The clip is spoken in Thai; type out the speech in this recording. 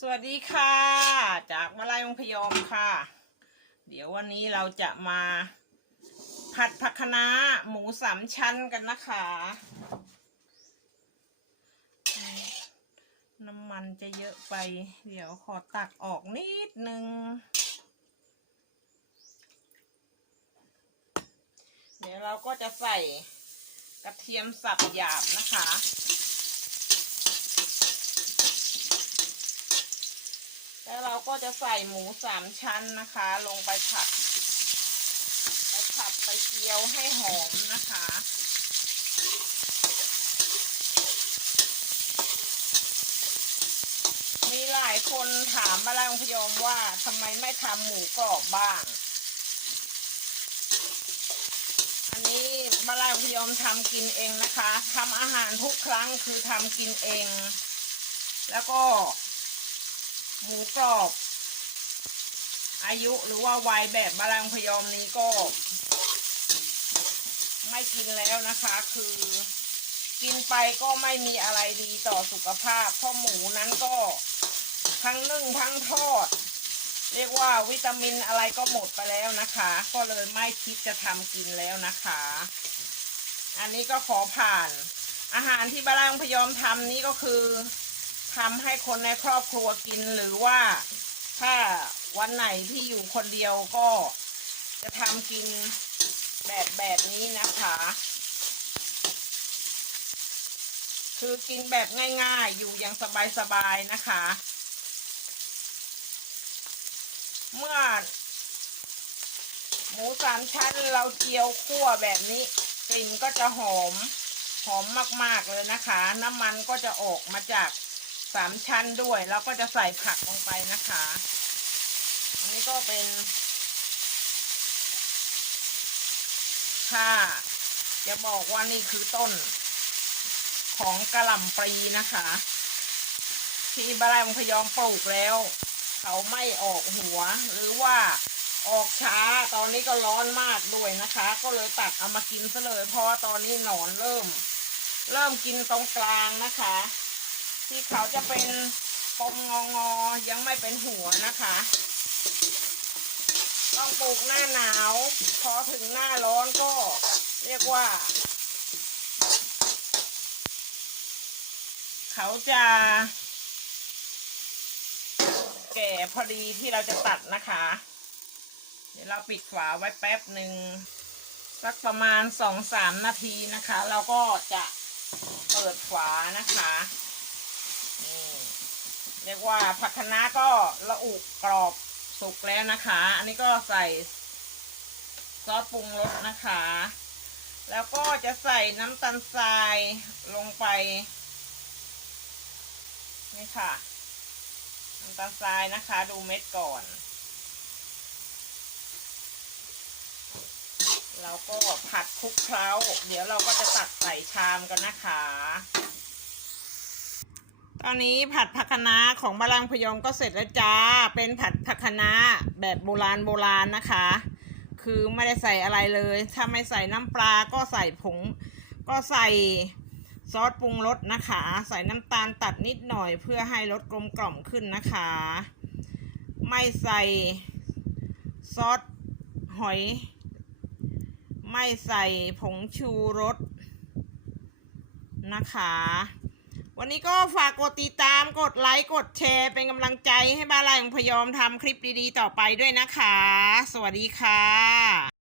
สวัสดีค่ะ จากมาลายองพยอมค่ะ เดี๋ยววันนี้เราจะมาผัดผักคะน้าหมูสามชั้นกันนะคะ น้ำมันจะเยอะไป เดี๋ยวขอตักออกนิดนึง เดี๋ยวเราก็จะใส่กระเทียมสับหยาบนะคะ แล้วเราก็จะใส่หมูสามชั้นนะคะ ลงไปผัด ไปผัดไปเจียวให้หอมนะคะมีหลายคนถามมาแล้วพยอมว่าทำไมไม่ทำหมูกรอบบ้าง อันนี้มาลายพยอมทำกินเองนะคะทำอาหารทุกครั้งคือทำกินเอง แล้วก็ หมูกรอบ อายุหรือว่าวัยแบบบาลังพยอมนี้ก็ ไม่กินแล้วนะคะ คือ กินไปก็ไม่มีอะไรดีต่อสุขภาพเพราะหมูนั้นก็ทั้งนึ่งทั้งทอด เรียกว่าวิตามินอะไรก็หมดไปแล้วนะคะ ก็เลยไม่คิดจะทำกินแล้วนะคะ อันนี้ก็ขอผ่าน อาหารที่บาลังพยอมทำนี้ก็คือ ทำให้คนในครอบครัวกินหรือว่าถ้าวันไหนที่อยู่คนเดียวก็จะทำกินแบบแบบนี้นะคะ คือกินแบบง่ายๆ อยู่อย่างสบายๆนะคะ เมื่อ หมูสามชั้นเราเจียวคั่วแบบนี้กลิ่นก็จะหอมหอมมากๆเลยนะคะ น้ำมันก็จะออกมาจาก สามชั้นด้วยแล้วก็จะใส่ผักลงไปนะคะ อันนี้ก็เป็นค่ะจะบอกว่านี่คือต้นของกระหล่ำปลีนะคะ ที่บ้านพยอมปลูกแล้ว เขาไม่ออกหัว หรือว่าออกช้าตอนนี้ก็ร้อนมากด้วยนะคะ ก็เลยตัดเอามากินซะเลย เพราะว่าตอนนี้หนอนเริ่ม เริ่มกินตรงกลางนะคะ ที่เขาจะเป็นปมงองอยังไม่เป็นหัวนะคะ ต้องปลูกหน้าหนาว พอถึงหน้าร้อนก็เรียกว่า เขาจะแก่พอดีที่เราจะตัดนะคะ เดี๋ยวเราปิดฝาไว้แป๊บหนึ่งสักประมาณสองสามนาทีนะคะ เราก็จะเปิดฝานะคะ เรียกว่าผักคะน้าก็ละอุกกรอบสุกแล้วนะคะ อันนี้ก็ใส่ซอสปรุงรสนะคะ แล้วก็จะใส่น้ำตาลทรายลงไปนี่ค่ะน้ำตาลทรายนะคะ ดูเม็ดก่อน เราก็ผัดคลุกเคล้า เดี๋ยวเราก็จะตักใส่ชามกันนะคะ ตอนนี้ผัดผักคะน้าของบาลังพยอมก็เสร็จแล้วจ้า เป็นผัดผักคะน้าแบบโบราณโบราณนะคะ คือไม่ได้ใส่อะไรเลย ถ้าไม่ใส่น้ำปลาก็ใส่ผง ก็ใส่ซอสปรุงรสนะคะ ใส่น้ำตาลตัดนิดหน่อยเพื่อให้รสกลมกล่อมขึ้นนะคะ ไม่ใส่ซอสหอย ไม่ใส่ผงชูรสนะคะ วันนี้ก็ฝากกดติดตามกดไลค์กดแชร์ เป็นกำลังใจให้บ้านลายของพยอมทำคลิปดีๆ ต่อไปด้วยนะคะ สวัสดีค่ะ